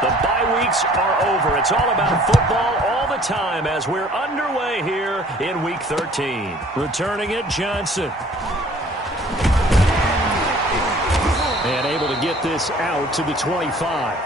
The bye weeks are over. It's all about football all the time as we're underway here in Week 13. Returning it, Johnson. And able to get this out to the 25.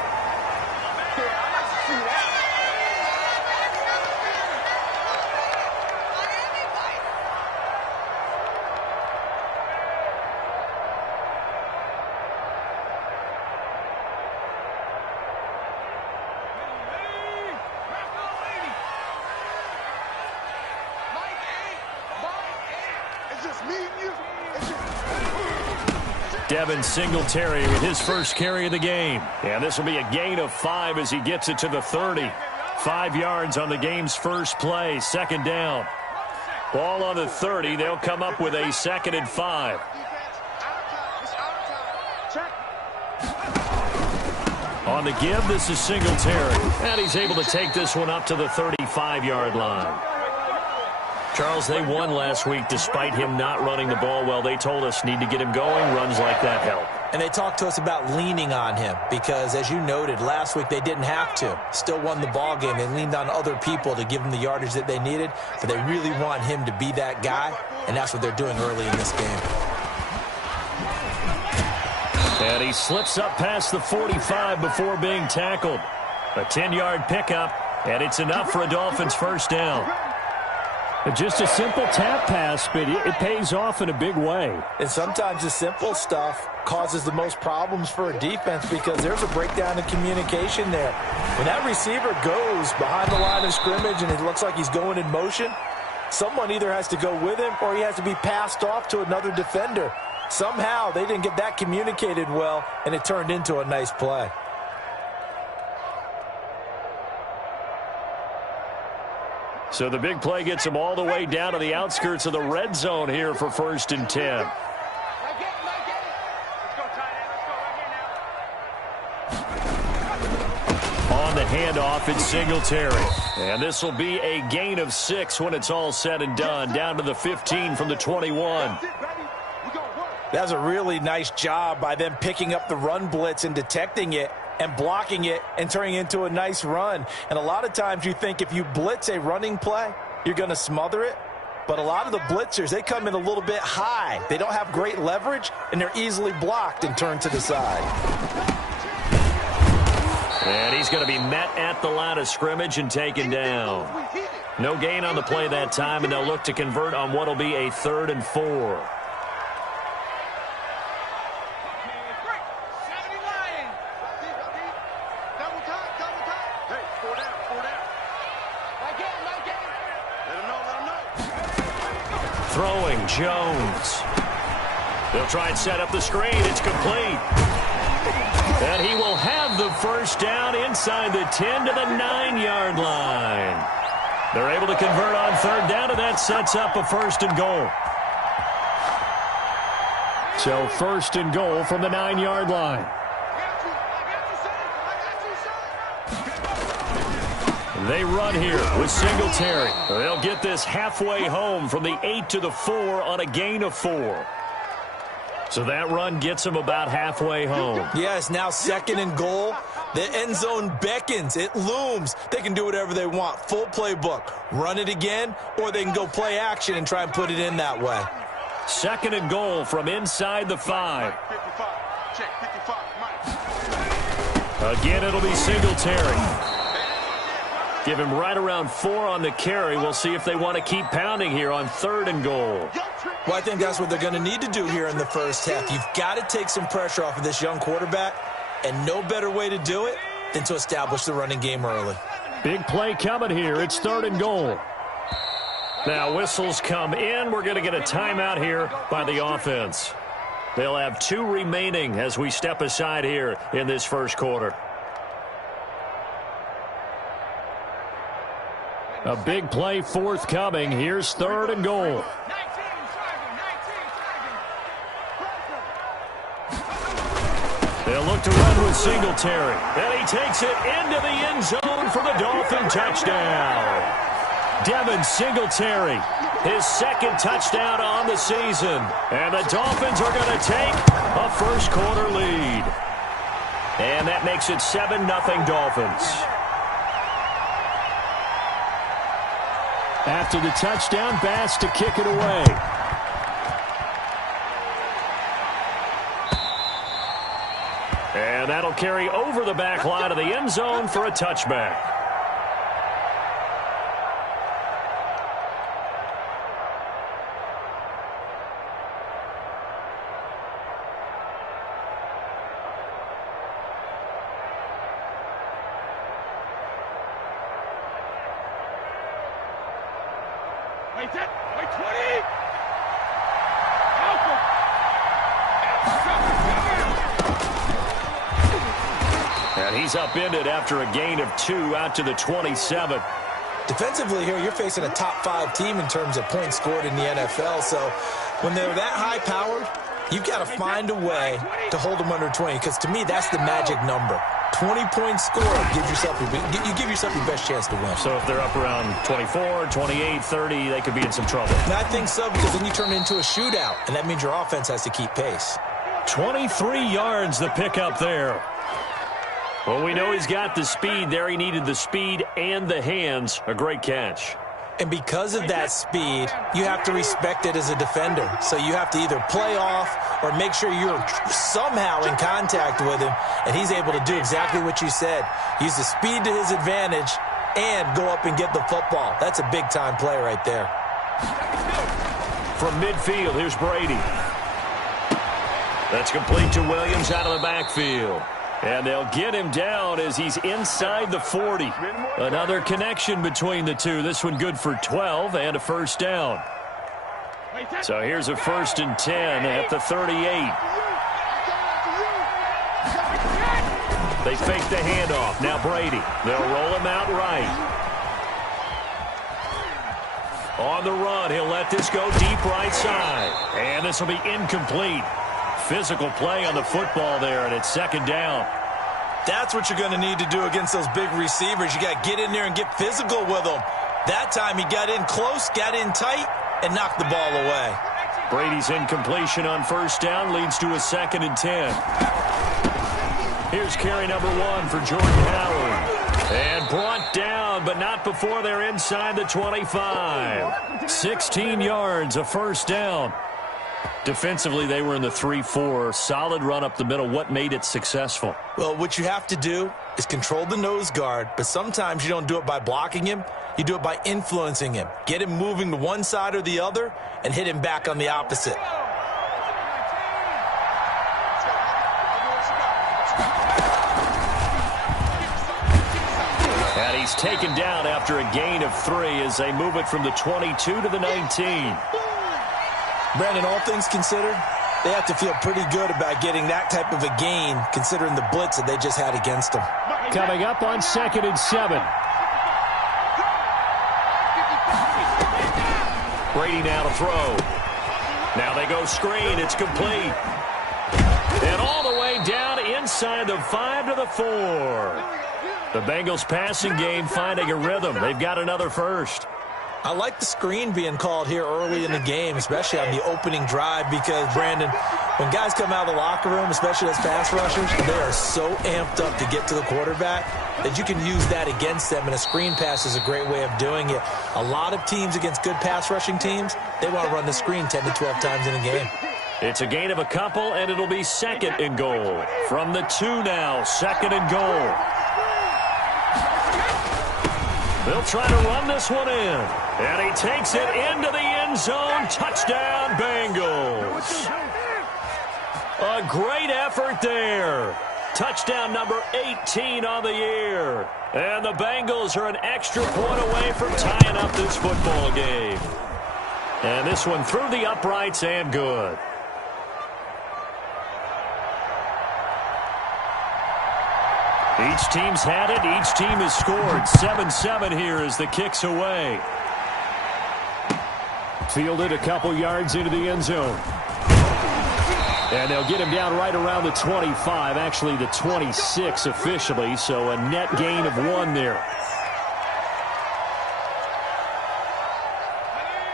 Devin Singletary with his first carry of the game. And this will be a gain of 5 as he gets it to the 30. 5 yards on the game's first play. Second down. Ball on the 30. They'll come up with a 2nd and 5. On the give, this is Singletary. And he's able to take this one up to the 35-yard line. Charles, they won last week despite him not running the ball well. They told us need to get him going. Runs like that help. And they talked to us about leaning on him because, as you noted, last week they didn't have to. Still won the ball game. They leaned on other people to give them the yardage that they needed, but they really want him to be that guy, and that's what they're doing early in this game. And he slips up past the 45 before being tackled. A 10-yard pickup, and it's enough for a Dolphins first down. Just a simple tap pass, but it pays off in a big way. And sometimes the simple stuff causes the most problems for a defense because there's a breakdown in communication there. When that receiver goes behind the line of scrimmage and it looks like he's going in motion, someone either has to go with him or he has to be passed off to another defender. Somehow they didn't get that communicated well, and it turned into a nice play. So the big play gets him all the way down to the outskirts of the red zone here for 1st and 10. On the handoff, it's Singletary. And this will be a gain of 6 when it's all said and done, down to the 15 from the 21. That's a really nice job by them picking up the run blitz and detecting it and blocking it and turning it into a nice run. And a lot of times you think if you blitz a running play, you're going to smother it. But a lot of the blitzers, they come in a little bit high. They don't have great leverage, and they're easily blocked and turned to the side. And he's going to be met at the line of scrimmage and taken down. No gain on the play that time, and they'll look to convert on what will be a 3rd and 4. Throwing, Jones. They'll try and set up the screen. It's complete. And he will have the first down inside the 10 to the 9-yard line. They're able to convert on 3rd down, and that sets up a 1st and goal. So 1st and goal from the 9-yard line. They run here with Singletary. They'll get this halfway home from the 8 to the 4 on a gain of 4. So that run gets them about halfway home. Yeah, it's now 2nd and goal. The end zone beckons. It looms. They can do whatever they want. Full playbook. Run it again, or they can go play action and try and put it in that way. 2nd and goal from inside the 5. Again, it'll be Singletary. Give him right around 4 on the carry. We'll see if they want to keep pounding here on 3rd and goal. Well, I think that's what they're going to need to do here in the first half. You've got to take some pressure off of this young quarterback, and no better way to do it than to establish the running game early. Big play coming here. It's 3rd and goal. Now whistles come in. We're going to get a timeout here by the offense. They'll have 2 remaining as we step aside here in this first quarter. A big play forthcoming. Here's 3rd and goal. They'll look to run with Singletary. And he takes it into the end zone for the Dolphin touchdown. Devin Singletary, his 2nd touchdown on the season. And the Dolphins are going to take a first quarter lead. And that makes it 7-0 Dolphins. After the touchdown, Bass to kick it away. And that'll carry over the back line of the end zone for a touchback. And he's upended after a gain of 2 out to the 27. Defensively here, you're facing a top-5 team in terms of points scored in the NFL. So when they're that high-powered, you've got to find a way to hold them under 20. Because to me, that's the magic number. 20 points scored, you give yourself your best chance to win. So if they're up around 24, 28, 30, they could be in some trouble. And I think so, because then you turn it into a shootout, and that means your offense has to keep pace. 23 yards the pickup there. Well, we know he's got the speed there. He needed the speed and the hands. A great catch. And because of that speed, you have to respect it as a defender. So you have to either play off or make sure you're somehow in contact with him, and he's able to do exactly what you said. Use the speed to his advantage and go up and get the football. That's a big-time play right there. From midfield, here's Brady. That's complete to Williams out of the backfield. And they'll get him down as he's inside the 40. Another connection between the two. This one good for 12 and a first down. So here's a 1st and 10 at the 38. They fake the handoff. Now Brady. They'll roll him out right. On the run, he'll let this go deep right side. And this will be incomplete. Physical play on the football there, and it's 2nd down. That's what you're going to need to do against those big receivers. You got to get in there and get physical with them. That time he got in close, got in tight, and knocked the ball away. Brady's incompletion on 1st down leads to a 2nd and 10. Here's carry number 1 for Jordan Howard. And brought down, but not before they're inside the 25. 16 yards, a 1st down. Defensively, they were in the 3-4. Solid run up the middle. What made it successful? Well, what you have to do is control the nose guard, but sometimes you don't do it by blocking him. You do it by influencing him. Get him moving to one side or the other and hit him back on the opposite. And he's taken down after a gain of 3 as they move it from the 22 to the 19. Brandon, all things considered, they have to feel pretty good about getting that type of a gain considering the blitz that they just had against them. Coming up on 2nd and 7. Brady now to throw. Now they go screen. It's complete. And all the way down inside the 5 to the 4. The Bengals passing game finding a rhythm. They've got another first. I like the screen being called here early in the game, especially on the opening drive, because, Brandon, when guys come out of the locker room, especially as pass rushers, they are so amped up to get to the quarterback that you can use that against them, and a screen pass is a great way of doing it. A lot of teams against good pass rushing teams, they want to run the screen 10 to 12 times in a game. It's a gain of a couple, and it'll be 2nd and goal. From the 2 now, 2nd and goal. They'll try to run this one in. And he takes it into the end zone. Touchdown, Bengals. A great effort there. Touchdown number 18 on the year. And the Bengals are an extra point away from tying up this football game. And this one through the uprights and good. Each team's had it. Each team has scored. 7-7 here as the kick's away. Fielded a couple yards into the end zone. And they'll get him down right around the 25, actually the 26 officially, so a net gain of 1 there.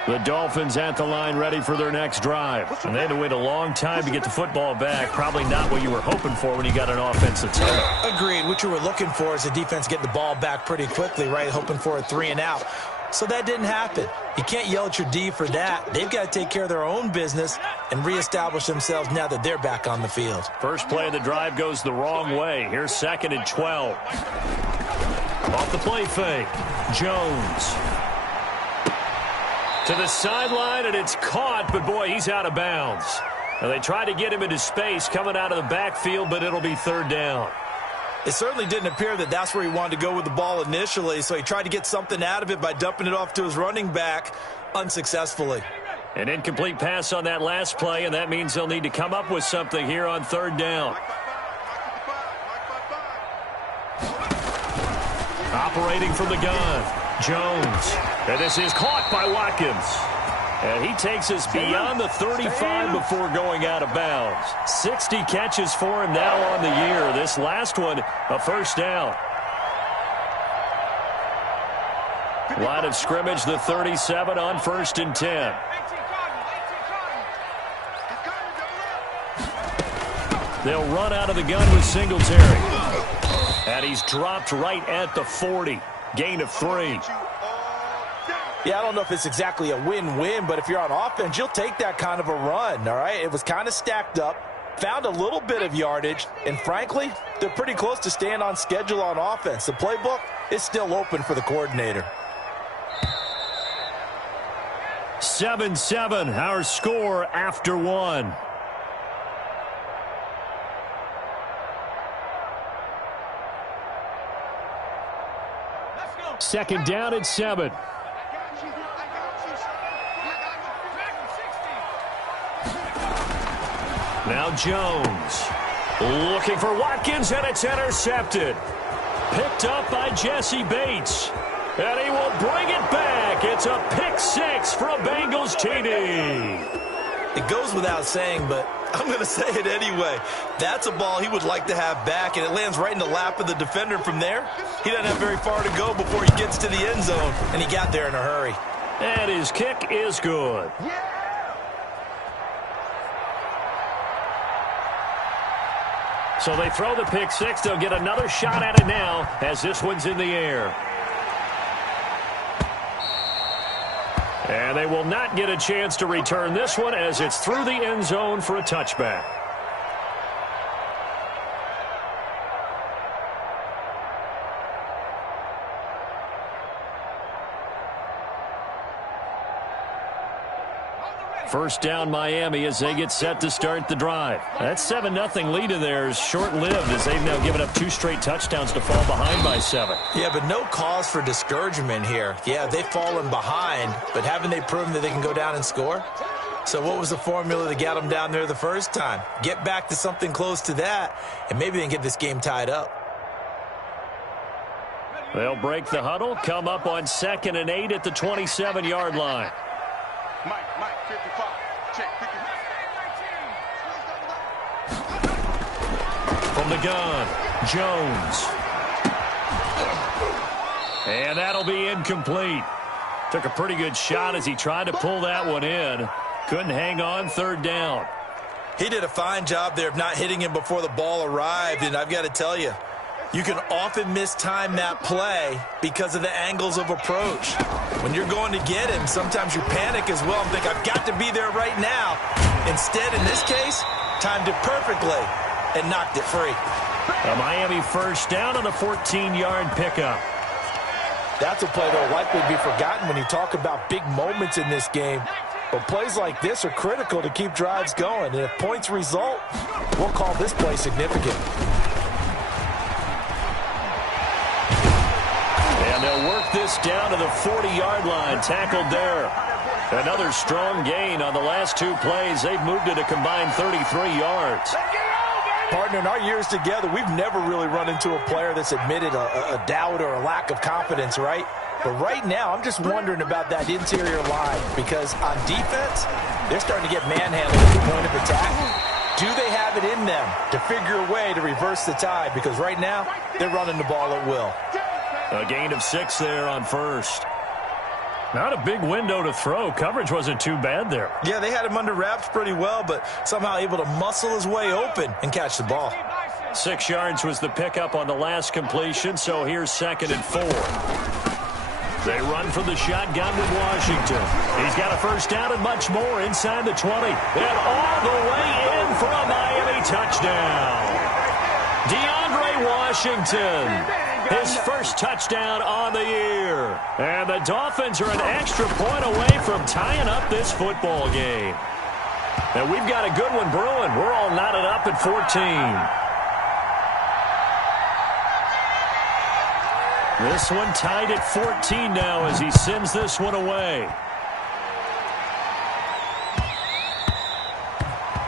The Dolphins at the line ready for their next drive. And they had to wait a long time to get the football back. Probably not what you were hoping for when you got an offensive tie. Agreed. What you were looking for is the defense getting the ball back pretty quickly, right? Hoping for a 3-and-out. So that didn't happen. You can't yell at your D for that. They've got to take care of their own business and reestablish themselves now that they're back on the field. First play of the drive goes the wrong way. Here's 2nd and 12. Off the play fake. Jones. To the sideline, and it's caught, but boy, he's out of bounds. Now they tried to get him into space coming out of the backfield, but it'll be 3rd down. It certainly didn't appear that that's where he wanted to go with the ball initially, so he tried to get something out of it by dumping it off to his running back unsuccessfully. An incomplete pass on that last play, and that means they'll need to come up with something here on 3rd down. Operating from the gun, Jones. And this is caught by Watkins. And he takes us beyond the 35 before going out of bounds. 60 catches for him now on the year. This last one, a 1st down. Line of scrimmage, the 37 on 1st and 10. They'll run out of the gun with Singletary. And he's dropped right at the 40. Gain of 3. Yeah, I don't know if it's exactly a win-win, but if you're on offense, you'll take that kind of a run, all right? It was kind of stacked up, found a little bit of yardage, and frankly, they're pretty close to staying on schedule on offense. The playbook is still open for the coordinator. 7-7, our score after 1. Second down at 7. Now Jones looking for Watkins, and it's intercepted. Picked up by Jesse Bates. And he will bring it back. It's a pick 6 for a Bengals TD. It goes without saying, but I'm going to say it anyway. That's a ball he would like to have back, and it lands right in the lap of the defender from there. He doesn't have very far to go before he gets to the end zone, and he got there in a hurry. And his kick is good. So they throw the pick 6. They'll get another shot at it now as this one's in the air. And they will not get a chance to return this one as it's through the end zone for a touchback. First down Miami as they get set to start the drive. That 7-0 lead of theirs short-lived as they've now given up 2 straight touchdowns to fall behind by 7. Yeah, but no cause for discouragement here. Yeah, they've fallen behind, but haven't they proven that they can go down and score? So what was the formula that got them down there the first time? Get back to something close to that, and maybe they can get this game tied up. They'll break the huddle, come up on 2nd and 8 at the 27-yard line. Mike, 55. Check. From the gun, Jones. And that'll be incomplete. Took a pretty good shot as he tried to pull that one in. Couldn't hang on, 3rd down. He did a fine job there of not hitting him before the ball arrived, and I've got to tell you, you can often mistime that play because of the angles of approach. When you're going to get him, sometimes you panic as well and think, I've got to be there right now. Instead, in this case, timed it perfectly and knocked it free. A Miami first down on a 14-yard pickup. That's a play that will likely be forgotten when you talk about big moments in this game. But plays like this are critical to keep drives going. And if points result, we'll call this play significant. And they'll work this down to the 40-yard line, tackled there. Another strong gain on the last 2 plays. They've moved it a combined 33 yards. Partner, in our years together, we've never really run into a player that's admitted a doubt or a lack of confidence, right? But right now, I'm just wondering about that interior line because on defense, they're starting to get manhandled at the point of attack. Do they have it in them to figure a way to reverse the tide? Because right now, they're running the ball at will. A gain of 6 there on first. Not a big window to throw. Coverage wasn't too bad there. Yeah, they had him under wraps pretty well, but somehow able to muscle his way open and catch the ball. 6 yards was the pickup on the last completion, so here's 2nd and 4. They run from the shotgun with Washington. He's got a first down and much more inside the 20. And all the way in for a Miami touchdown. DeAndre Washington, his first touchdown on the year. And the Dolphins are an extra point away from tying up this football game. And we've got a good one brewing. We're all knotted up at 14. This one tied at 14 now as he sends this one away.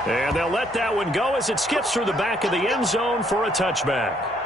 And they'll let that one go as it skips through the back of the end zone for a touchback.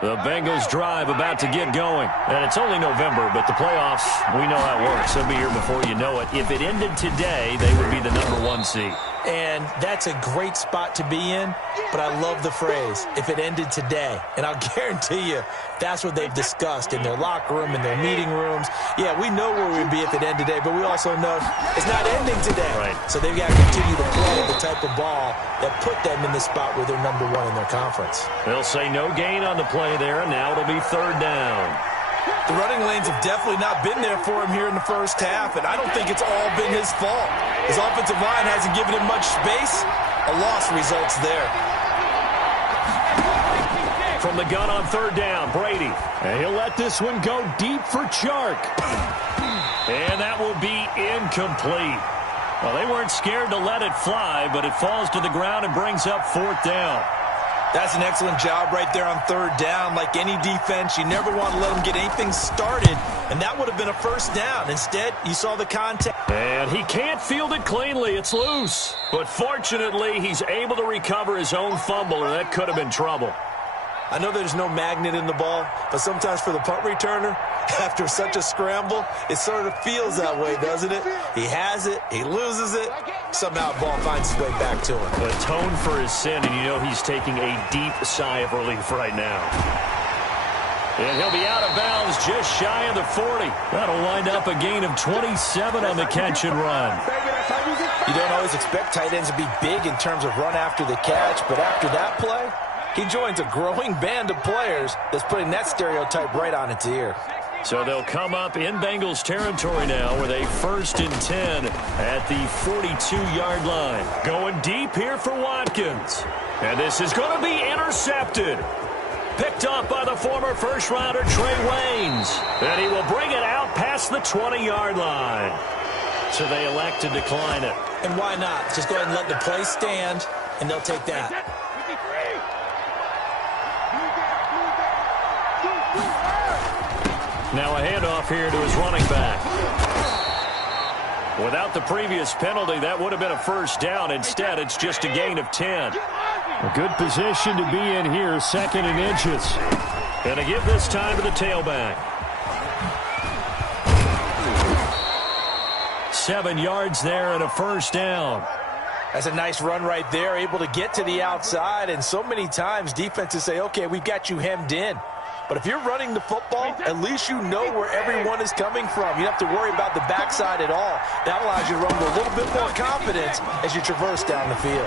The Bengals drive about to get going. And it's only November, but the playoffs, we know how it works. They'll be here before you know it. If it ended today, they would be the #1 seed. And that's a great spot to be in, but I love the phrase, if it ended today. And I'll guarantee you, that's what they've discussed in their locker room, in their meeting rooms. Yeah, we know where we'd be if it ended today, but we also know it's not ending today. Right. So they've got to continue to play the type of ball that put them in the spot where they're #1 in their conference. They'll say no gain on the play there, and now it'll be 3rd down. The running lanes have definitely not been there for him here in the first half, and I don't think it's all been his fault. His offensive line hasn't given him much space. A loss results there. From the gun on 3rd down, Brady. And he'll let this one go deep for Chark. And that will be incomplete. Well, they weren't scared to let it fly, but it falls to the ground and brings up 4th down. That's an excellent job right there on 3rd down. Like any defense, you never want to let them get anything started, and that would have been a first down. Instead, you saw the contact. And he can't field it cleanly. It's loose. But fortunately, he's able to recover his own fumble, or that could have been trouble. I know there's no magnet in the ball, but sometimes for the punt returner, after such a scramble, it sort of feels that way, doesn't it? He has it, he loses it, somehow the ball finds its way back to him. Atone for his sin, and you know he's taking a deep sigh of relief right now. And he'll be out of bounds just shy of the 40. That'll wind up a gain of 27 on the catch and run. You don't always expect tight ends to be big in terms of run after the catch, but after that play, he joins a growing band of players that's putting that stereotype right on its ear. So they'll come up in Bengals territory now with a 1st and 10 at the 42-yard line. Going deep here for Watkins. And this is going to be intercepted. Picked up by the former first-rounder Trey Waynes. And he will bring it out past the 20-yard line. So they elect to decline it. And why not? Just go ahead and let the play stand, and they'll take that. Now a handoff here to his running back. Without the previous penalty, that would have been a first down. Instead, it's just a gain of 10. A good position to be in here, 2nd and inches. Gonna give this time to the tailback. 7 yards there and a first down. That's a nice run right there, able to get to the outside. And so many times defenses say, okay, we've got you hemmed in. But if you're running the football, at least you know where everyone is coming from. You don't have to worry about the backside at all. That allows you to run with a little bit more confidence as you traverse down the field.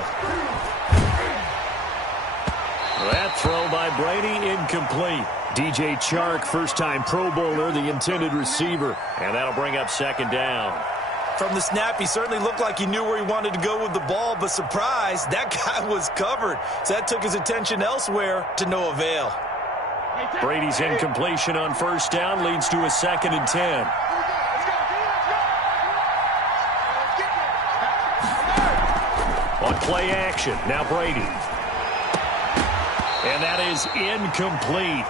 That throw by Brady incomplete. DJ Chark, first-time Pro Bowler, the intended receiver. And that'll bring up 2nd down. From the snap, he certainly looked like he knew where he wanted to go with the ball, but surprise, that guy was covered. So that took his attention elsewhere to no avail. Brady's incompletion on first down leads to a 2nd and 10. On play action, now Brady. And that is incomplete.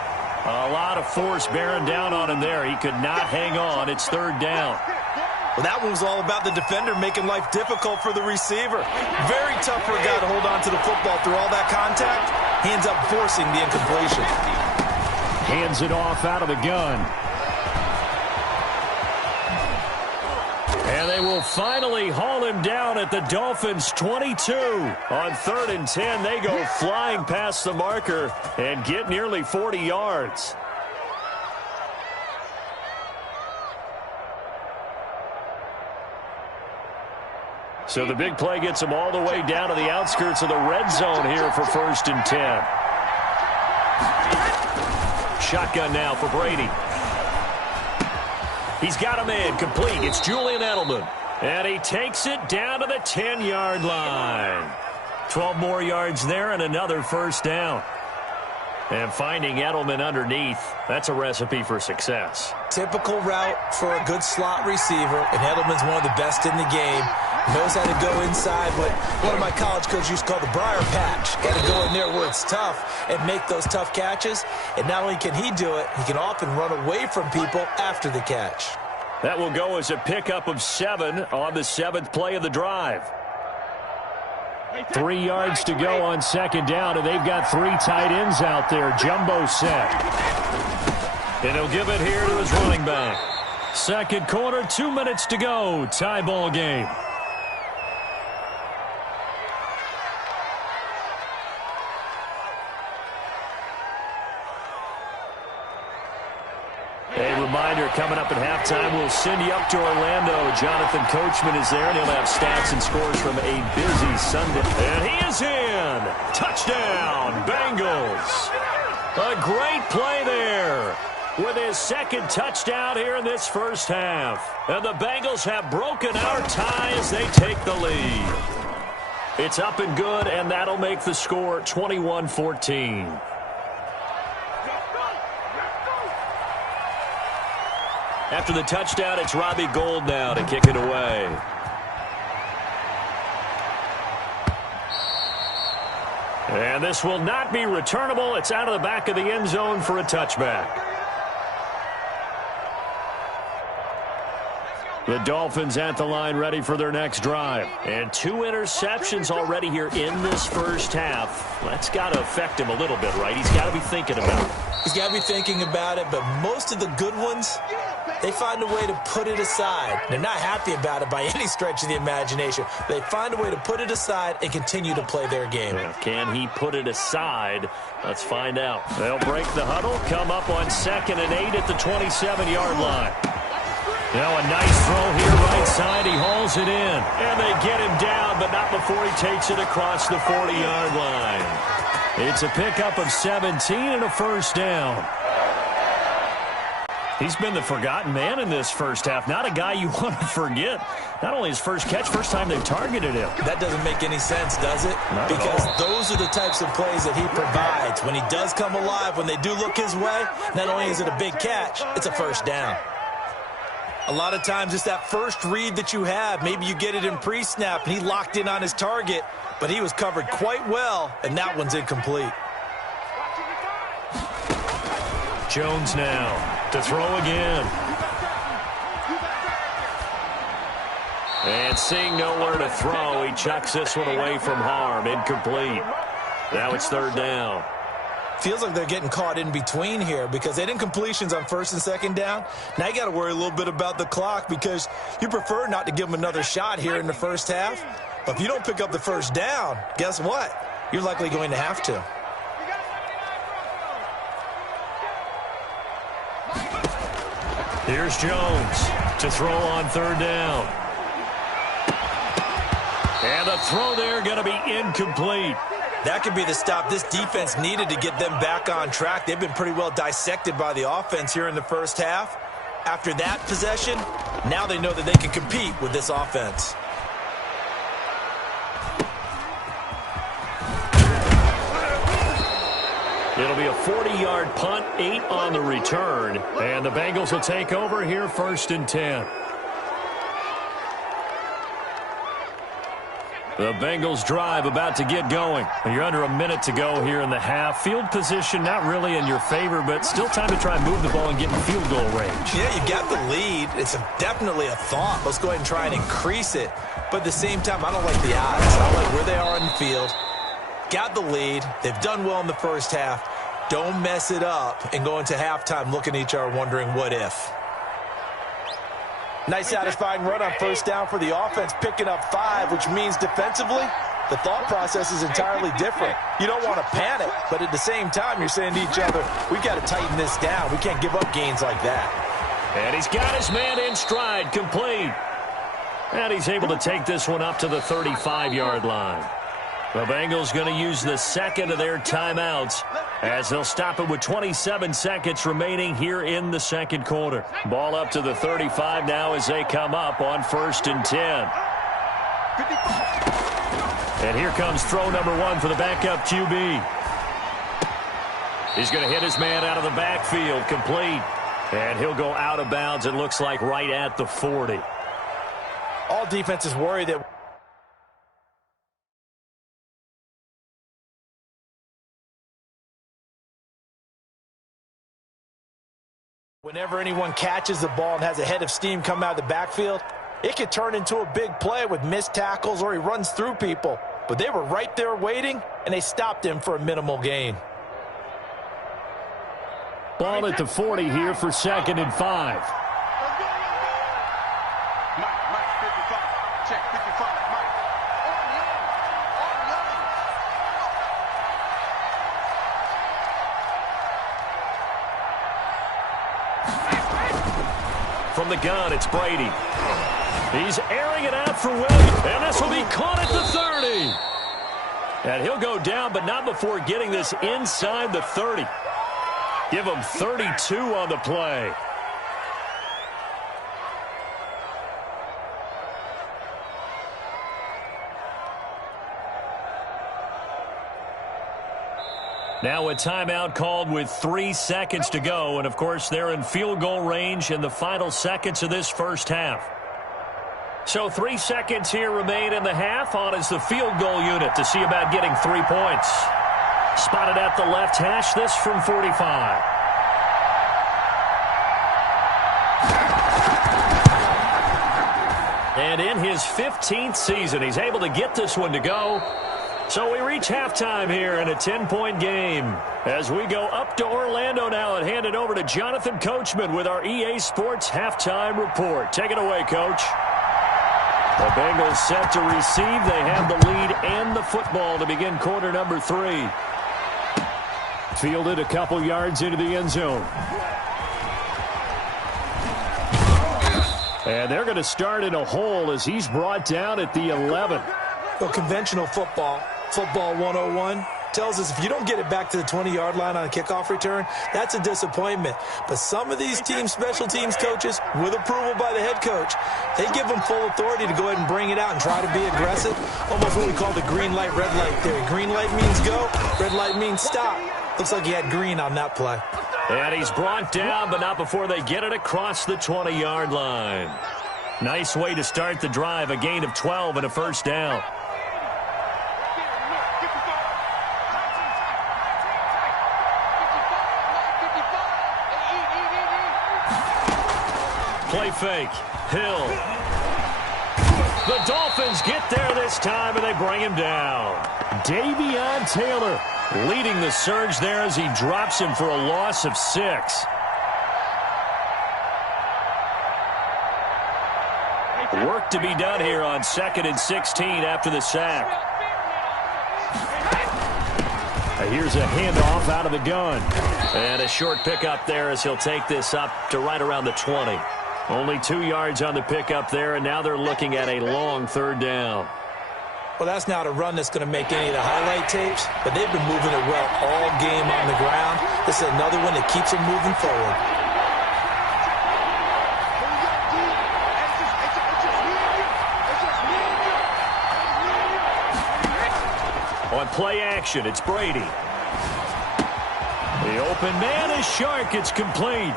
A lot of force bearing down on him there. He could not hang on. It's 3rd down. Well, that one was all about the defender making life difficult for the receiver. Very tough for a guy to hold on to the football through all that contact. He ends up forcing the incompletion. Hands it off out of the gun. And they will finally haul him down at the Dolphins' 22. On 3rd and 10, they go flying past the marker and get nearly 40 yards. So the big play gets him all the way down to the outskirts of the red zone here for 1st and 10. Shotgun now for Brady. He's got a man complete. It's Julian Edelman. And he takes it down to the 10-yard line. 12 more yards there and another 1st down. And finding Edelman underneath, that's a recipe for success. Typical route for a good slot receiver, and Edelman's one of the best in the game. Knows how to go inside what one of my college coaches used to call the briar patch. Got to go in there where it's tough and make those tough catches. And not only can he do it, he can often run away from people after the catch. That will go as a pickup of 7 on the 7th play of the drive. 3 yards to go on 2nd down, and they've got 3 tight ends out there. Jumbo set. And he'll give it here to his running back. 2nd quarter, 2 minutes to go. Tie ball game. Reminder, coming up at halftime, we'll send you up to Orlando. Jonathan Coachman is there, and he'll have stats and scores from a busy Sunday. And he is in. Touchdown, Bengals. A great play there with his 2nd touchdown here in this 1st half. And the Bengals have broken our tie as they take the lead. It's up and good, and that'll make the score 21-14. After the touchdown, it's Robbie Gould now to kick it away. And this will not be returnable. It's out of the back of the end zone for a touchback. The Dolphins at the line ready for their next drive. And 2 interceptions already here in this 1st half. That's got to affect him a little bit, right? He's got to be thinking about it. He's got to be thinking about it, but most of the good ones, they find a way to put it aside. They're not happy about it by any stretch of the imagination. They find a way to put it aside and continue to play their game. Yeah, can he put it aside? Let's find out. They'll break the huddle, come up on 2nd and 8 at the 27-yard line. Now a nice throw here right side. He hauls it in. And they get him down, but not before he takes it across the 40-yard line. It's a pickup of 17 and a 1st down. He's been the forgotten man in this 1st half. Not a guy you want to forget. Not only his first catch, first time they've targeted him. That doesn't make any sense, does it? Not because those are the types of plays that he provides. When he does come alive, when they do look his way, not only is it a big catch, it's a 1st down. A lot of times it's that first read that you have. Maybe you get it in pre-snap, and he locked in on his target, but he was covered quite well, and that one's incomplete. Jones now to throw again. And seeing nowhere to throw, he chucks this one away from harm. Incomplete. Now it's 3rd down. Feels like they're getting caught in between here because they didn't completions on 1st and 2nd down. Now you got to worry a little bit about the clock because you prefer not to give them another shot here in the 1st half. But if you don't pick up the 1st down, guess what? You're likely going to have to. Here's Jones to throw on 3rd down. And the throw there going to be incomplete. That could be the stop this defense needed to get them back on track. They've been pretty well dissected by the offense here in the 1st half. After that possession, now they know that they can compete with this offense. It'll be a 40-yard punt, 8 on the return. And the Bengals will take over here 1st and 10. The Bengals drive about to get going. You're under a minute to go here in the half. Field position not really in your favor, but still time to try and move the ball and get in field goal range. Yeah, you got the lead. It's definitely a thought. Let's go ahead and try and increase it. But at the same time, I don't like the odds. I don't like where they are on the field. Got the lead. They've done well in the 1st half. Don't mess it up and go into halftime looking at each other wondering what if. Nice satisfying run on first down for the offense, picking up 5, which means defensively, the thought process is entirely different. You don't want to panic, but at the same time, you're saying to each other, we've got to tighten this down. We can't give up gains like that. And he's got his man in stride, complete. And he's able to take this one up to the 35-yard line. The Bengals going to use the second of their timeouts as they'll stop it with 27 seconds remaining here in the second quarter. Ball up to the 35 now as they come up on 1st and 10. And here comes throw number 1 for the backup QB. He's going to hit his man out of the backfield, complete. And he'll go out of bounds, it looks like, right at the 40. All defenses worry that whenever anyone catches the ball and has a head of steam come out of the backfield, it could turn into a big play with missed tackles or he runs through people. But they were right there waiting, and they stopped him for a minimal gain. Ball at the 40 here for 2nd and 5. Mike, 55. Check, 55, Mike. From the gun, it's Brady. He's airing it out for Williams, and this will be caught at the 30. And he'll go down, but not before getting this inside the 30. Give him 32 on the play. Now a timeout called with 3 seconds to go. And, of course, they're in field goal range in the final seconds of this first half. So 3 seconds here remain in the half. On is the field goal unit to see about getting 3 points. Spotted at the left hash, this from 45. And in his 15th season, he's able to get this one to go. So we reach halftime here in a 10-point game. As we go up to Orlando now and hand it over to Jonathan Coachman with our EA Sports Halftime Report. Take it away, Coach. The Bengals set to receive. They have the lead and the football to begin quarter number 3. Fielded a couple yards into the end zone. And they're going to start in a hole as he's brought down at the 11. Well, conventional football 101, tells us if you don't get it back to the 20-yard line on a kickoff return, that's a disappointment. But some of these special teams coaches, with approval by the head coach, they give them full authority to go ahead and bring it out and try to be aggressive. Almost what we call the green light, red light theory. Green light means go, red light means stop. Looks like he had green on that play. And he's brought down, but not before they get it across the 20-yard line. Nice way to start the drive, a gain of 12 and a first down. Play fake. Hill. The Dolphins get there this time, and they bring him down. Davion Taylor leading the surge there as he drops him for a loss of 6. Work to be done here on 2nd and 16 after the sack. Here's a handoff out of the gun. And a short pickup there as he'll take this up to right around the 20. Only 2 yards on the pickup there, and now they're looking at a long third down. Well, that's not a run that's going to make any of the highlight tapes, but they've been moving it well all game on the ground. This is another one that keeps them moving forward. On play action, it's Brady. The open man is Shark. It's complete.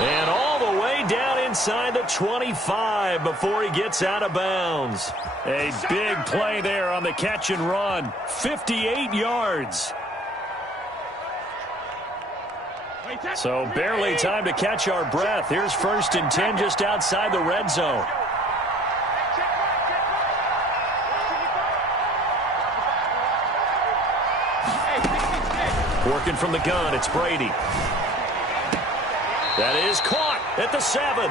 And all the way down inside the 25 before he gets out of bounds. A big play there on the catch and run. 58 yards. So barely time to catch our breath. Here's 1st and 10 just outside the red zone. Working from the gun, it's Brady. That is caught at the 7.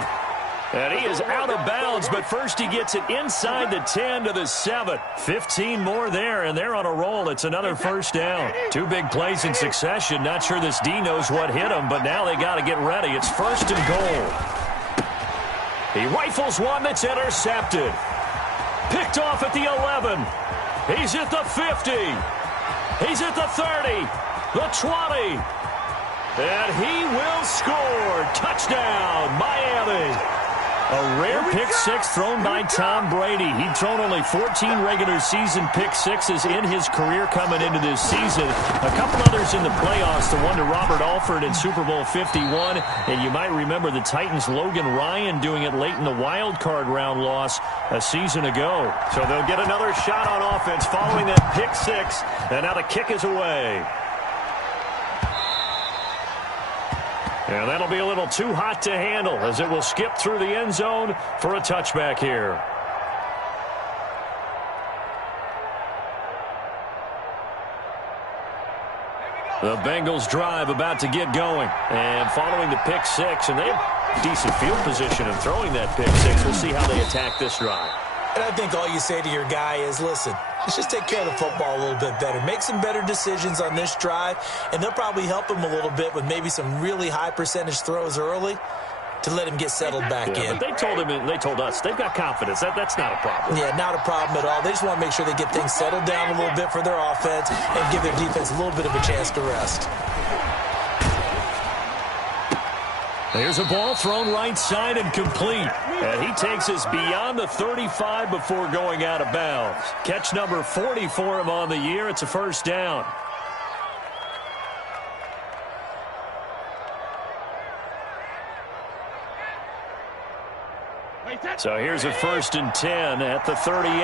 And he is out of bounds, but first he gets it inside the 10 to the 7. 15 more there, and they're on a roll. It's another first down. 2 big plays in succession. Not sure this D knows what hit him, but now they got to get ready. It's first and goal. He rifles one that's intercepted. Picked off at the 11. He's at the 50. He's at the 30. The 20. And he will score. Touchdown, Miami. A rare pick six thrown by Tom Brady. He'd thrown only 14 regular season pick sixes in his career coming into this season. A couple others in the playoffs, the one to Robert Alford in Super Bowl 51. And you might remember the Titans' Logan Ryan doing it late in the wild card round loss a season ago. So they'll get another shot on offense following that pick six. And now the kick is away. And that'll be a little too hot to handle as it will skip through the end zone for a touchback here. The Bengals drive about to get going. And following the pick six, and they have decent field position in throwing that pick six. We'll see how they attack this drive. And I think all you say to your guy is, listen, let's just take care of the football a little bit better. Make some better decisions on this drive, and they'll probably help him a little bit with maybe some really high percentage throws early to let him get settled back in. But they told him, and they told us, they've got confidence. That's not a problem. Yeah, not a problem at all. They just want to make sure they get things settled down a little bit for their offense and give their defense a little bit of a chance to rest. Here's a ball thrown right side and complete. And he takes us beyond the 35 before going out of bounds. Catch number 40 for him on the year. It's a first down. So here's a 1st and 10 at the 38.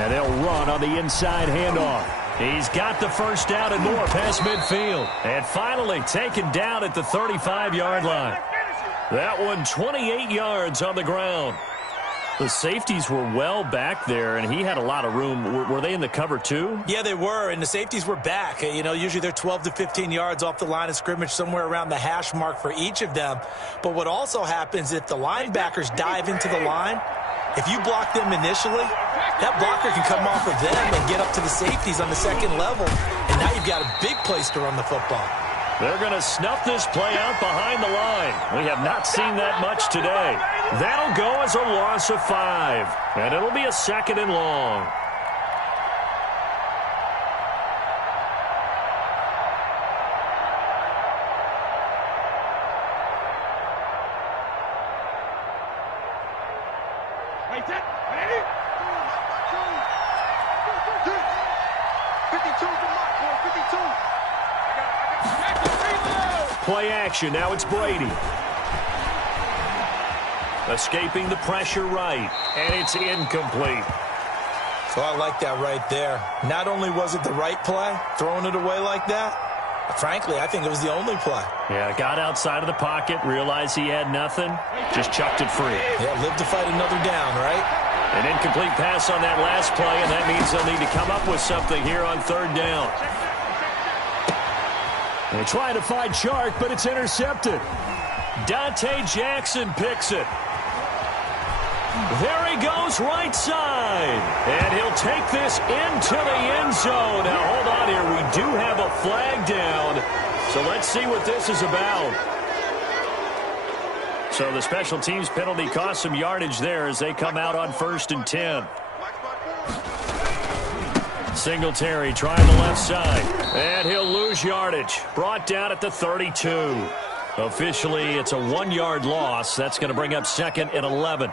And they'll run on the inside handoff. He's got the first down and more past midfield. And finally taken down at the 35-yard line. That one 28 yards on the ground. The safeties were well back there, and he had a lot of room. Were they in the cover too? Yeah, they were, and the safeties were back. You know, usually they're 12 to 15 yards off the line of scrimmage, somewhere around the hash mark for each of them. But what also happens if the linebackers dive into the line, if you block them initially, that blocker can come off of them and get up to the safeties on the second level, and now you've got a big place to run the football. They're going to snuff this play out behind the line. We have not seen that much today. That'll go as a loss of 5, and it'll be a 2nd and long. Play action. Now it's Brady. Escaping the pressure right. And it's incomplete. So I like that right there. Not only was it the right play, throwing it away like that, frankly, I think it was the only play. Yeah, got outside of the pocket, realized he had nothing, just chucked it free. Yeah, live to fight another down, right? An incomplete pass on that last play, and that means they'll need to come up with something here on 3rd down. They try to find Chark, but it's intercepted. Dante Jackson picks it. There he goes right side. And he'll take this into the end zone. Now, hold on here. We do have a flag down. So let's see what this is about. So the special teams penalty cost some yardage there as they come out on 1st and 10. Singletary trying the left side. And he'll lose yardage. Brought down at the 32. Officially, it's a 1-yard loss. That's going to bring up 2nd and 11.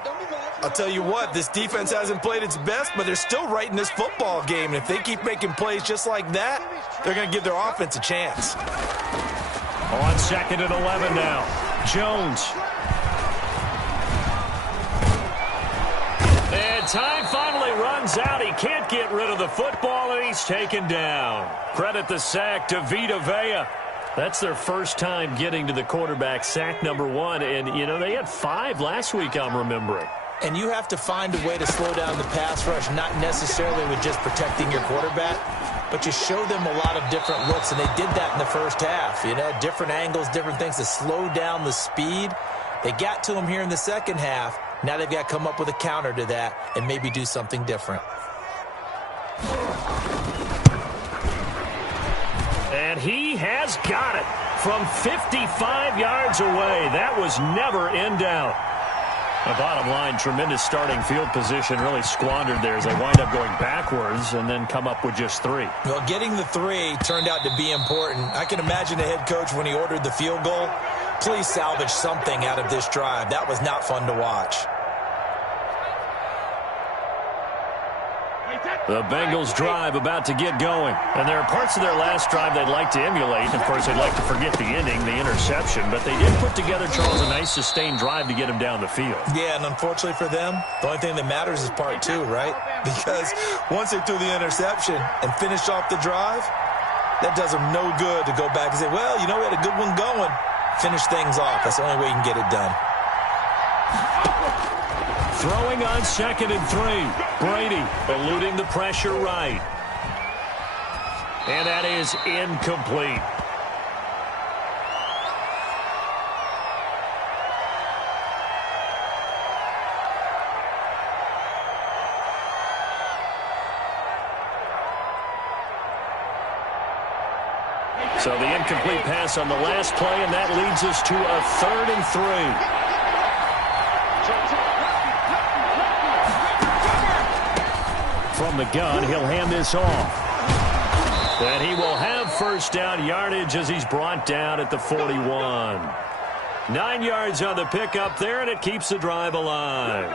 I'll tell you what, this defense hasn't played its best, but they're still right in this football game. And if they keep making plays just like that, they're going to give their offense a chance. On 2nd and 11 now. Jones. And time finally runs out. He can't get rid of the football, and he's taken down. Credit the sack to Vita Vea. That's their first time getting to the quarterback, sack number 1. And, you know, they had 5 last week, I'm remembering. And you have to find a way to slow down the pass rush, not necessarily with just protecting your quarterback, but you show them a lot of different looks, and they did that in the first half. You know, different angles, different things to slow down the speed. They got to him here in the second half. Now they've got to come up with a counter to that and maybe do something different. And he has got it from 55 yards away. That was never in doubt. The bottom line, tremendous starting field position, really squandered there as they wind up going backwards and then come up with just 3. Well, getting the 3 turned out to be important. I can imagine the head coach when he ordered the field goal. Please salvage something out of this drive. That was not fun to watch. The Bengals drive about to get going. And there are parts of their last drive they'd like to emulate. Of course, they'd like to forget the ending, the interception. But they did put together, Charles, a nice sustained drive to get him down the field. Yeah, and unfortunately for them, the only thing that matters is part 2, right? Because once they threw the interception and finished off the drive, that does them no good to go back and say, well, you know, we had a good one going. Finish things off. That's the only way you can get it done. Throwing on 2nd and 3. Brady eluding the pressure right. And that is incomplete. So the incomplete pass on the last play, and that leads us to a 3rd and 3. From the gun, he'll hand this off. And he will have first down yardage as he's brought down at the 41. 9 yards on the pickup there, and it keeps the drive alive.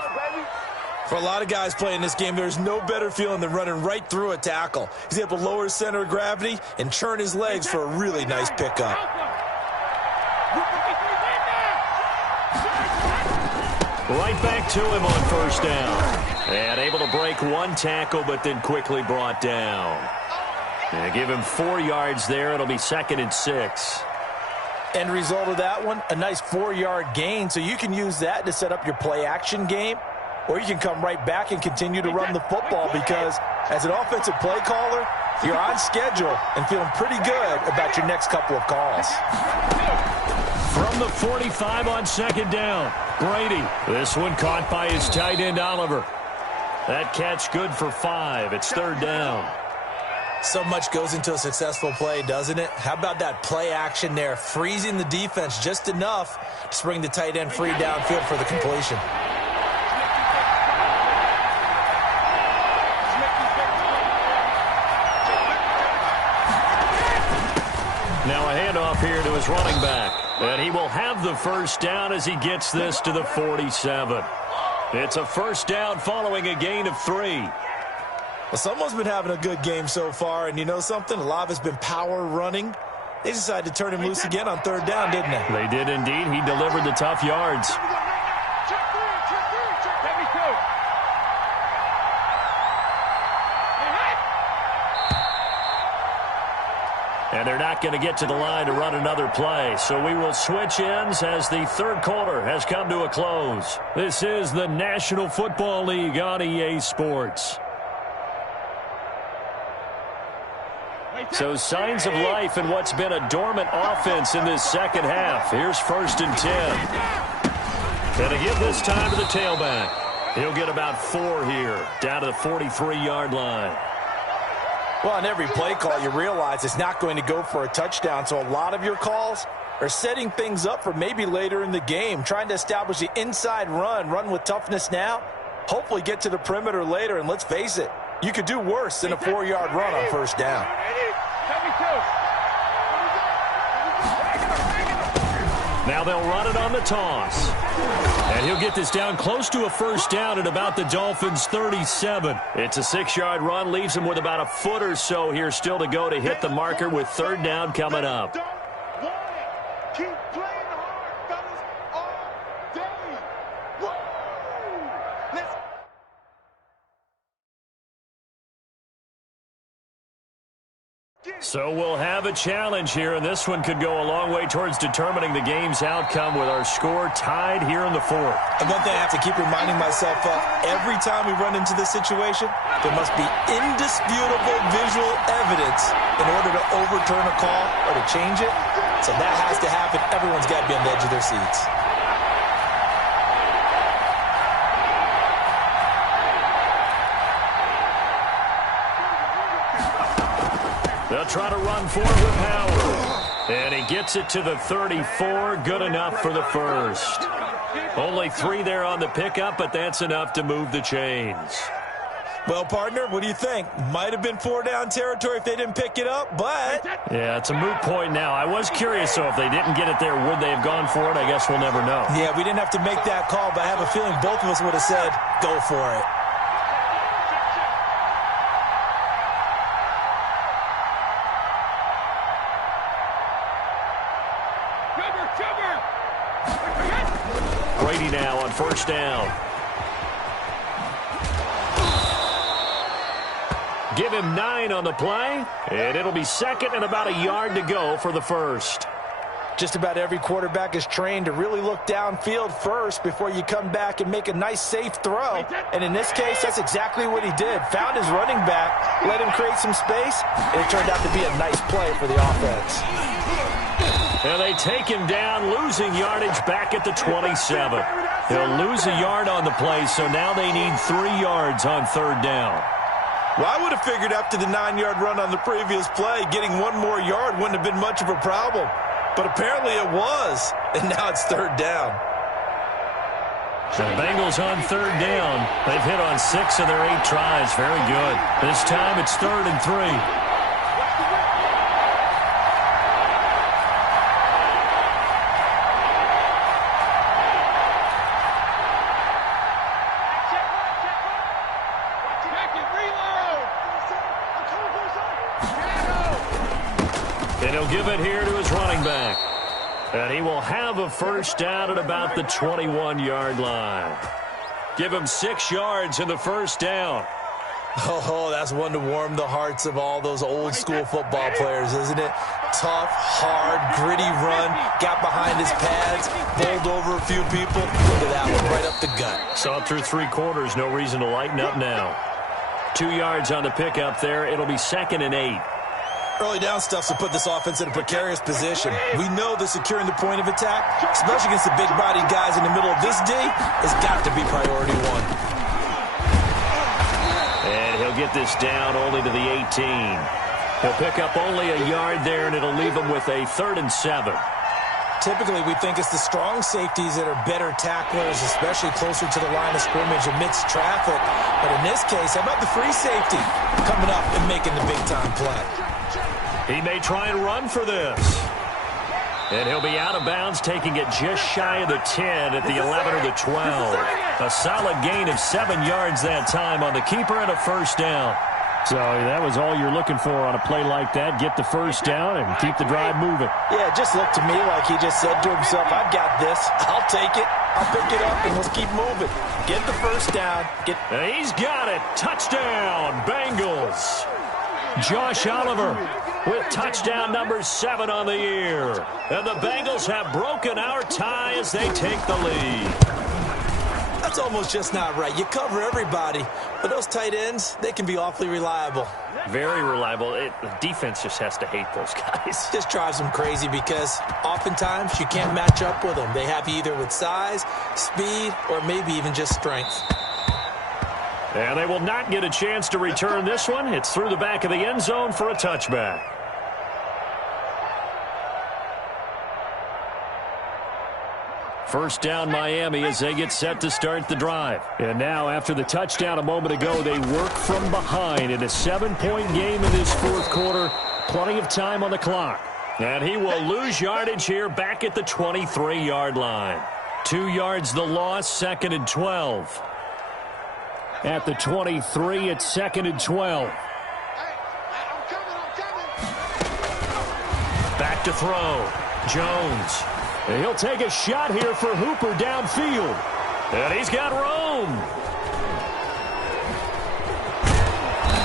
For a lot of guys playing this game, there's no better feeling than running right through a tackle. He's able to lower his center of gravity and turn his legs for a really nice pickup. Right back to him on first down. And able to break one tackle, but then quickly brought down. And give him 4 yards there. It'll be 2nd and 6. End result of that one, a nice 4-yard gain. So you can use that to set up your play-action game, or you can come right back and continue to run the football because as an offensive play caller, you're on schedule and feeling pretty good about your next couple of calls. From the 45 on 2nd down, Brady. This one caught by his tight end, Oliver. That catch good for 5. It's 3rd down. So much goes into a successful play, doesn't it? How about that play action there, freezing the defense just enough to bring the tight end free downfield for the completion. Now a handoff here to his running back. And he will have the first down as he gets this to the 47. It's a first down following a gain of 3. Well, someone's been having a good game so far, and you know something? A lot of it's been power running. They decided to turn him loose again on 3rd down, didn't they? They did indeed. He delivered the tough yards. And they're not going to get to the line to run another play. So we will switch ends as the 3rd quarter has come to a close. This is the National Football League on EA Sports. So signs of life in what's been a dormant offense in this second half. Here's 1st and 10. And to give this time to the tailback. He'll get about 4 here, down to the 43-yard line. Well, on every play call, you realize it's not going to go for a touchdown. So a lot of your calls are setting things up for maybe later in the game, trying to establish the inside run with toughness now, hopefully get to the perimeter later. And let's face it, you could do worse than a 4-yard run on first down. Now they'll run it on the toss. And he'll get this down close to a first down at about the Dolphins' 37. It's a 6-yard run, leaves him with about a foot or so here still to go to hit the marker with 3rd down coming up. Keep playing hard, fellas, all day. Woo! Let's So we'll have a challenge here, and this one could go a long way towards determining the game's outcome with our score tied here in the fourth. And one thing I have to keep reminding myself of, every time we run into this situation, there must be indisputable visual evidence in order to overturn a call or to change it. So that has to happen. Everyone's got to be on the edge of their seats. They'll try to run forward with power. And he gets it to the 34. Good enough for the first. Only 3 there on the pickup, but that's enough to move the chains. Well, partner, what do you think? Might have been 4-down territory if they didn't pick it up, but... Yeah, it's a moot point now. I was curious, so if they didn't get it there, would they have gone for it? I guess we'll never know. Yeah, we didn't have to make that call, but I have a feeling both of us would have said, go for it. Brady now on first down. Give him 9 on the play, and it'll be second and about a yard to go for the first. Just about every quarterback is trained to really look downfield first before you come back and make a nice, safe throw. And in this case, that's exactly what he did. Found his running back, let him create some space, and it turned out to be a nice play for the offense. And they take him down, losing yardage back at the 27. They'll lose a yard on the play, so now they need 3 yards on third down. Well, I would have figured after the 9-yard run on the previous play, getting 1 more yard wouldn't have been much of a problem. But apparently it was, and now it's third down. The Bengals on third down. They've hit on 6 of their 8 tries. Very good. This time it's 3rd and 3. And he'll give it here to his running back. And he will have a first down at about the 21-yard line. Give him 6 yards in the first down. Oh, that's one to warm the hearts of all those old-school football players, isn't it? Tough, hard, gritty run, got behind his pads, bowled over a few people. Look at that one, right up the gut. Saw it through 3 quarters, no reason to lighten up now. 2 yards on the pickup there. It'll be 2nd and 8. Early down stuff to put this offense in a precarious position. We know that securing the point of attack, especially against the big-bodied guys in the middle of this D, has got to be priority 1. And he'll get this down only to the 18. He'll pick up only a yard there, and it'll leave him with a 3rd and 7. Typically, we think it's the strong safeties that are better tacklers, especially closer to the line of scrimmage amidst traffic. But in this case, how about the free safety coming up and making the big-time play? He may try and run for this. And he'll be out of bounds, taking it just shy of the 10 at the 11 or the 12. A solid gain of 7 yards that time on the keeper and a first down. So that was all you're looking for on a play like that. Get the first down and keep the drive moving. Yeah, it just looked to me like he just said to himself, I've got this. I'll take it. I'll pick it up, and let's keep moving. Get the first down. And he's got it. Touchdown, Bengals. Josh Oliver with touchdown number 7 on the year. And the Bengals have broken our tie as they take the lead. That's almost just not right. You cover everybody, but those tight ends, they can be awfully reliable. Very reliable. The defense just has to hate those guys. Just drives them crazy because oftentimes you can't match up with them. They have you either with size, speed, or maybe even just strength. And they will not get a chance to return this one. It's through the back of the end zone for a touchback. First down, Miami, as they get set to start the drive. And now, after the touchdown a moment ago, they work from behind in a 7-point game in this fourth quarter. Plenty of time on the clock. And he will lose yardage here back at the 23-yard line. 2 yards the loss, 2nd and 12. At the 23, it's 2nd and 12. Back to throw. Jones. And he'll take a shot here for Hooper downfield. And he's got room.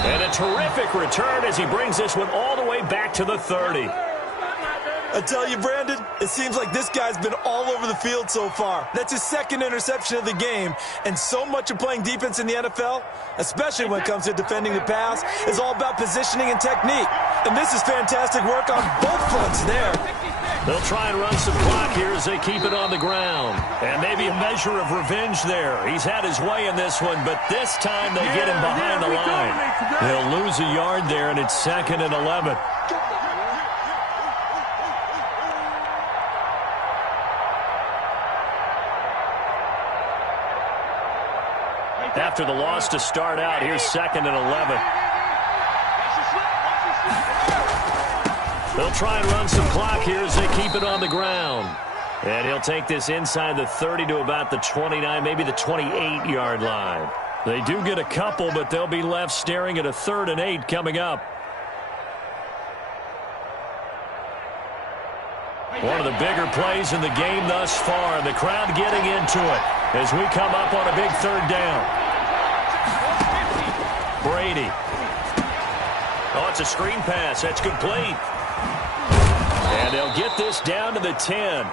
And a terrific return as he brings this one all the way back to the 30. I tell you, Brandon, it seems like this guy's been all over the field so far. That's his second interception of the game, and so much of playing defense in the NFL, especially when it comes to defending the pass, is all about positioning and technique. And this is fantastic work on both fronts there. They'll try and run some clock here as they keep it on the ground. And maybe a measure of revenge there. He's had his way in this one, but this time they get him behind the line. They'll lose a yard there, and it's 2nd and 11. After the loss to start out, here's 2nd and 11. They'll try and run some clock here as they keep it on the ground. And he'll take this inside the 30 to about the 29, maybe the 28-yard line. They do get a couple, but they'll be left staring at a 3rd and 8 coming up. One of the bigger plays in the game thus far. The crowd getting into it as we come up on a big 3rd down. Brady. Oh, it's a screen pass. That's complete. And they'll get this down to the 10.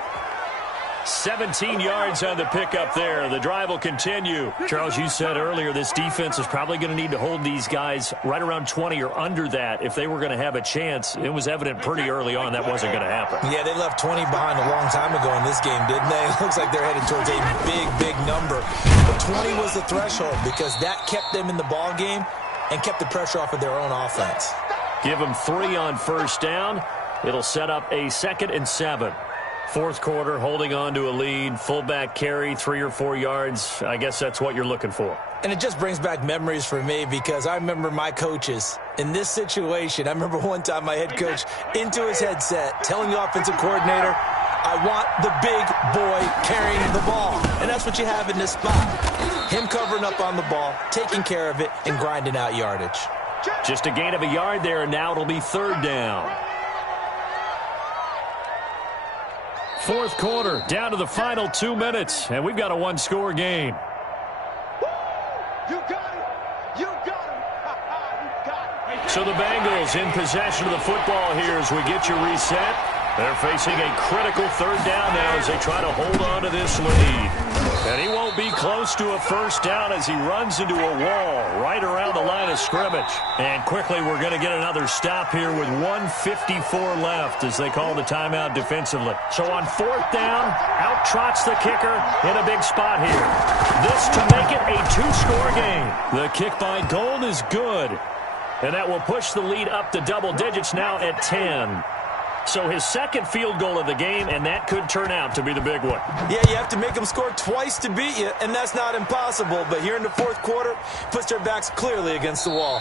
17 yards on the pickup there. The drive will continue. Charles, you said earlier this defense is probably going to need to hold these guys right around 20 or under that if they were going to have a chance. It was evident pretty early on that wasn't going to happen. Yeah, they left 20 behind a long time ago in this game, didn't they? It looks like they're headed towards a big, big number. But 20 was the threshold because that kept them in the ball game and kept the pressure off of their own offense. Give them 3 on 1st down. It'll set up a 2nd and 7. 4th quarter, holding on to a lead, fullback carry, 3 or 4 yards. I guess that's what you're looking for. And it just brings back memories for me because I remember my coaches in this situation. I remember one time my head coach into his headset telling the offensive coordinator, I want the big boy carrying the ball. And that's what you have in this spot. Him covering up on the ball, taking care of it, and grinding out yardage. Just a gain of a yard there, and now it'll be 3rd down. 4th quarter, down to the final 2 minutes, and we've got a 1-score game. You got it. You got it. You got it. So the Bengals in possession of the football here as we get you reset. They're facing a critical 3rd down now as they try to hold on to this lead. And he won't be close to a 1st down as he runs into a wall right around the line of scrimmage. And quickly we're going to get another stop here with 1:54 left as they call the timeout defensively. So on 4th down, out trots the kicker in a big spot here. This to make it a 2-score game. The kick by Gold is good. And that will push the lead up to double digits now at 10. So his 2nd field goal of the game, and that could turn out to be the big one. Yeah, you have to make them score twice to beat you, and that's not impossible. But here in the 4th quarter, puts their backs clearly against the wall.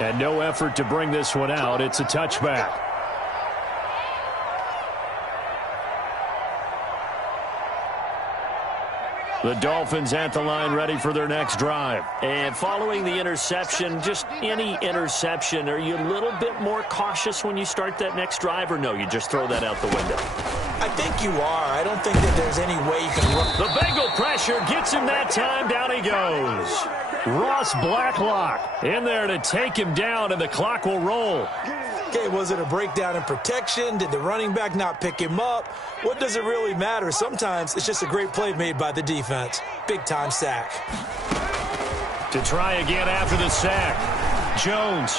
And no effort to bring this one out. It's a touchback. The Dolphins at the line ready for their next drive. And following the interception, just any interception, are you a little bit more cautious when you start that next drive, or no, you just throw that out the window? I think you are. I don't think that there's any way you can run. The Bengal pressure gets him that time. Down he goes. Ross Blacklock in there to take him down, and the clock will roll. Okay, was it a breakdown in protection? Did the running back not pick him up? What does it really matter? Sometimes it's just a great play made by the defense. Big-time sack. To try again after the sack. Jones.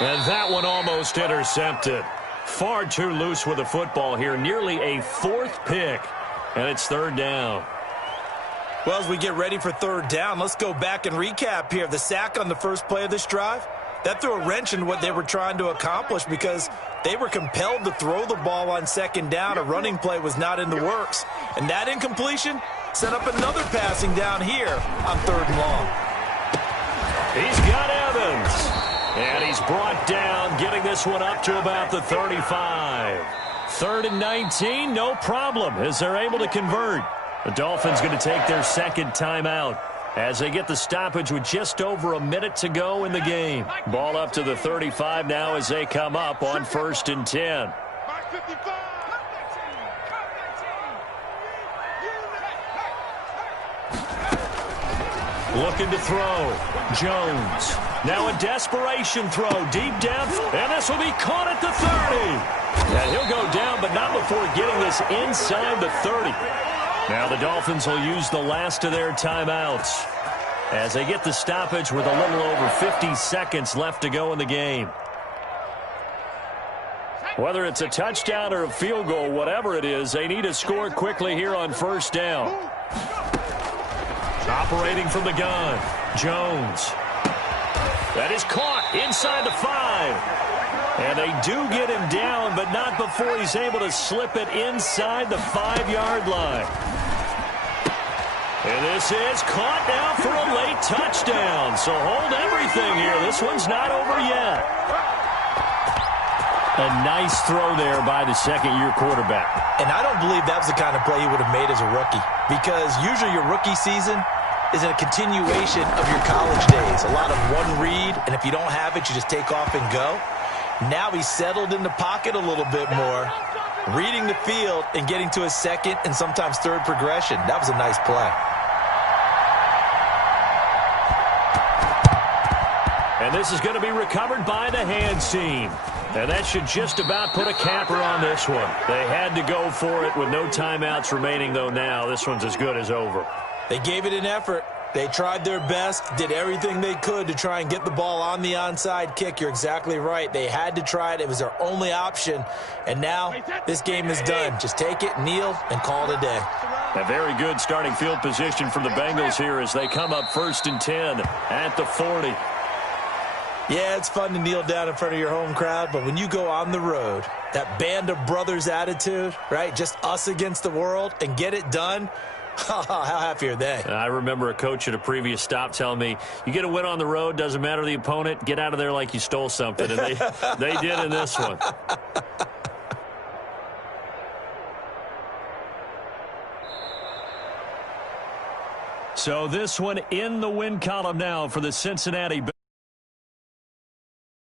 And that one almost intercepted. Far too loose with the football here. Nearly a 4th pick. And it's 3rd down. Well, as we get ready for 3rd down, let's go back and recap here. The sack on the first play of this drive, that threw a wrench in what they were trying to accomplish because they were compelled to throw the ball on 2nd down. A running play was not in the works. And that incompletion set up another passing down here on 3rd and long. He's got Evans. And he's brought down, getting this one up to about the 35. 3rd and 19, no problem, as they're able to convert. The Dolphins going to take their 2nd timeout as they get the stoppage with just over a minute to go in the game. Ball up to the 35 now as they come up on 1st and 10. Looking to throw. Jones. Now a desperation throw deep down. And this will be caught at the 30. And he'll go down, but not before getting this inside the 30. Now the Dolphins will use the last of their timeouts as they get the stoppage with a little over 50 seconds left to go in the game. Whether it's a touchdown or a field goal, whatever it is, they need to score quickly here on first down. Operating from the gun, Jones. That is caught inside the 5. And they do get him down, but not before he's able to slip it inside the 5-yard line. And this is caught now for a late touchdown. So hold everything here. This one's not over yet. A nice throw there by the second-year quarterback. And I don't believe that was the kind of play he would have made as a rookie, because usually your rookie season is a continuation of your college days. A lot of one read, and if you don't have it, you just take off and go. Now he's settled in the pocket a little bit more, reading the field and getting to his second and sometimes third progression. That was a nice play. And this is going to be recovered by the hands team. And that should just about put a capper on this one. They had to go for it with no timeouts remaining, though now this one's as good as over. They gave it an effort. They tried their best, did everything they could to try and get the ball on the onside kick. You're exactly right. They had to try it. It was their only option. And now this game is done. Just take it, kneel, and call it a day. A very good starting field position for the Bengals here as they come up 1st and 10 at the 40. Yeah, it's fun to kneel down in front of your home crowd, but when you go on the road, that band of brothers attitude, right, just us against the world, and get it done, how happy are they? I remember a coach at a previous stop telling me, you get a win on the road, doesn't matter the opponent, get out of there like you stole something. And they did in this one. So this one in the win column now for the Cincinnati Bengals.